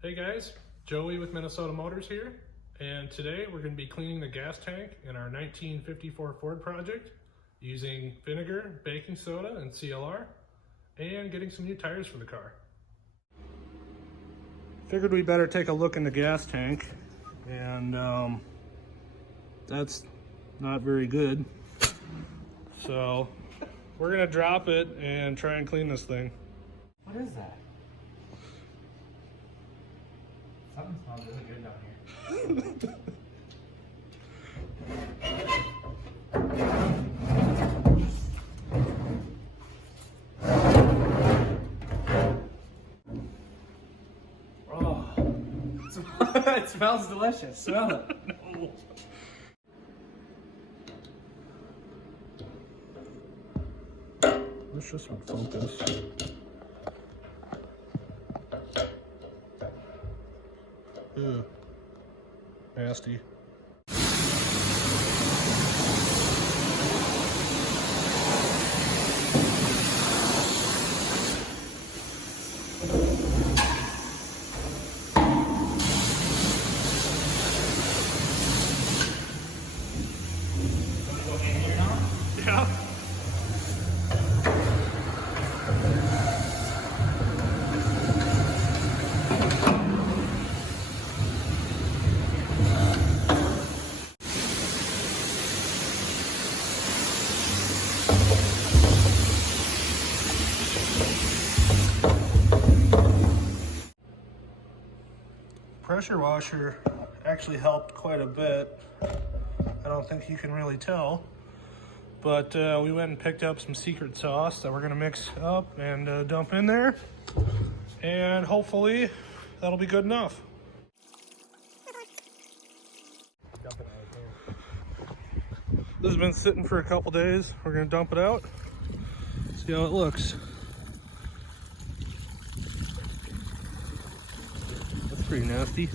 Hey guys, Joey with Minnesota Motors here, and today we're going to be cleaning the gas tank in our 1954 Ford project using vinegar, baking soda, and CLR, and getting some new tires for the car. Figured we better take a look in the gas tank, and that's not very good. So we're going to drop it and try and clean this thing. What is that? Something smells really good down here. Oh, it smells delicious. Smell it. No. Wish this would focus. Ew. Nasty. Yeah. Pressure washer actually helped quite a bit. I don't think you can really tell, but we went and picked up some secret sauce that we're gonna mix up and dump in there, and hopefully that'll be good enough. This has been sitting for a couple days. We're gonna dump it out, see how it looks. That's pretty nasty.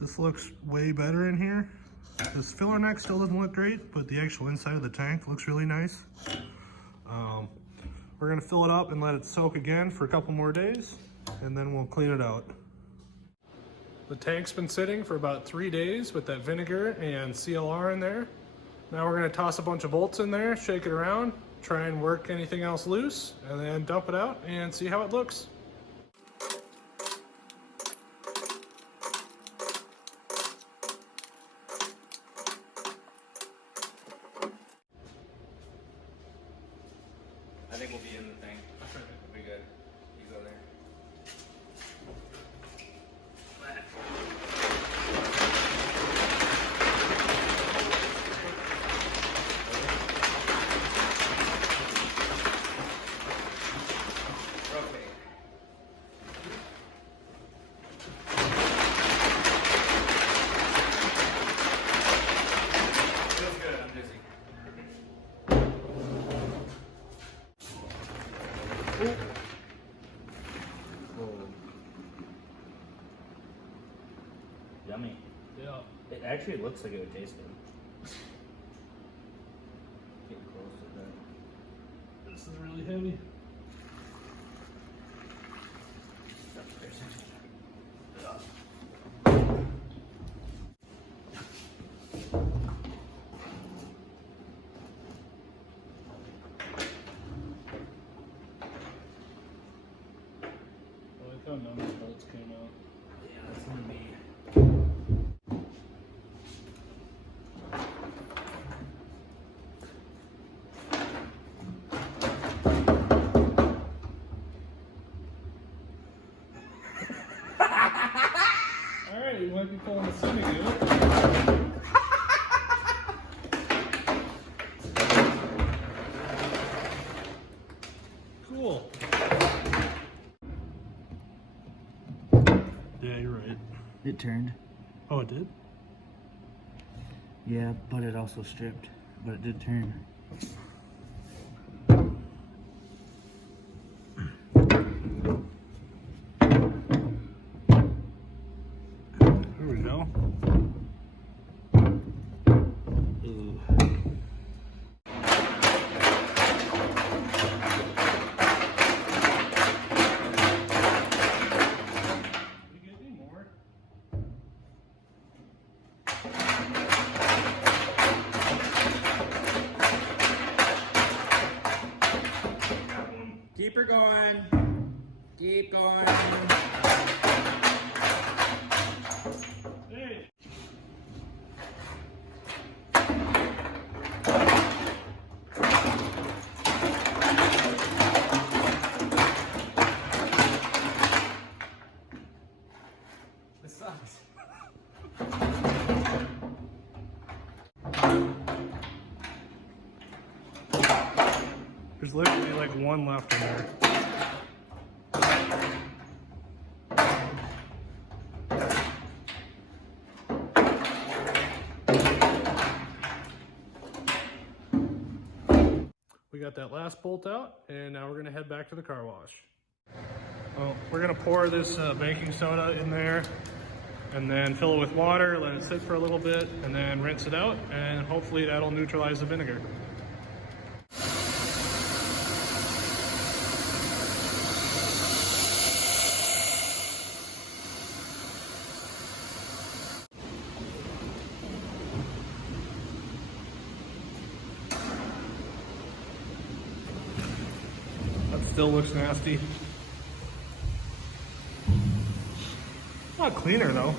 This looks way better in here. This filler neck still doesn't look great, but the actual inside of the tank looks really nice. We're gonna fill it up and let it soak again for a couple more days, and then we'll clean it out. The tank's been sitting for about 3 days with that vinegar and CLR in there. Now we're gonna toss a bunch of bolts in there, shake it around, try and work anything else loose, and then dump it out and see how it looks. I think we'll be in the thing. We'll be good. You go there. Rotate. Feels good. I'm dizzy. Yummy. Yeah. It actually looks like it would taste good. Get close to that. This is really heavy. I like how none of the bolts came out. Yeah, that's gonna be. Alright, you might be pulling the semi good. Cool. Yeah, you're right. It turned. Oh, it did? Yeah, but it also stripped. But it did turn. Keep going. Hey. This sucks. There's literally like one left in there. We got that last bolt out, and now we're gonna head back to the car wash. Well, we're gonna pour this baking soda in there, and then fill it with water, let it sit for a little bit, and then rinse it out, and hopefully that'll neutralize the vinegar. That still looks nasty. A lot cleaner though.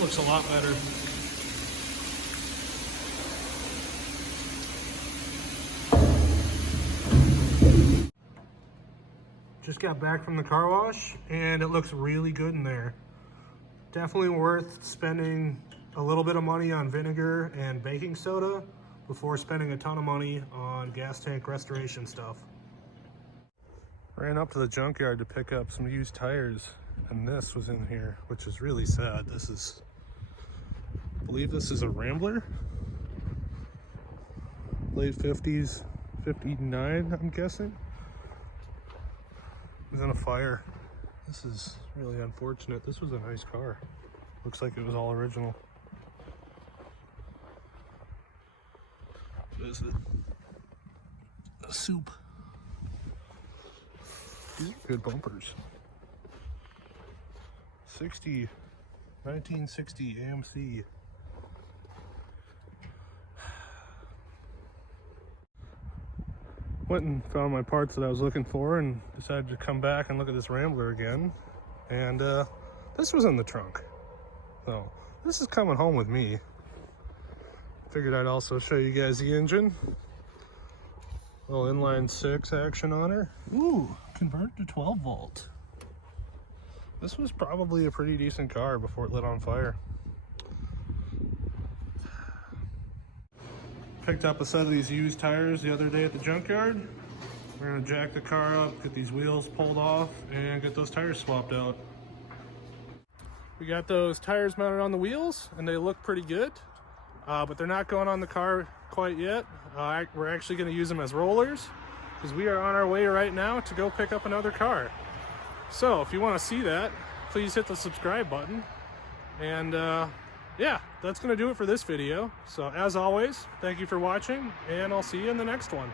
Looks a lot better. Just got back from the car wash and it looks really good in there. Definitely worth spending a little bit of money on vinegar and baking soda before spending a ton of money on gas tank restoration stuff. Ran up to the junkyard to pick up some used tires and this was in here, which is really sad. This is, I believe this is a Rambler, late 50s, 59, I'm guessing. It was in a fire. This is really unfortunate. This was a nice car. Looks like it was all original. What is it? A soup. These are good bumpers. 1960 AMC. Went and found my parts that I was looking for and decided to come back and look at this Rambler again. And this was in the trunk. So this is coming home with me. Figured I'd also show you guys the engine. Little inline 6 action on her. Ooh, convert to 12 volt. This was probably a pretty decent car before it lit on fire. Picked up a set of these used tires the other day at the junkyard. We're gonna jack the car up, get these wheels pulled off, and get those tires swapped out. We got those tires mounted on the wheels, and they look pretty good, but they're not going on the car quite yet. We're actually gonna use them as rollers, because we are on our way right now to go pick up another car. So if you wanna see that, please hit the subscribe button. And yeah, that's gonna do it for this video. So as always, thank you for watching, and I'll see you in the next one.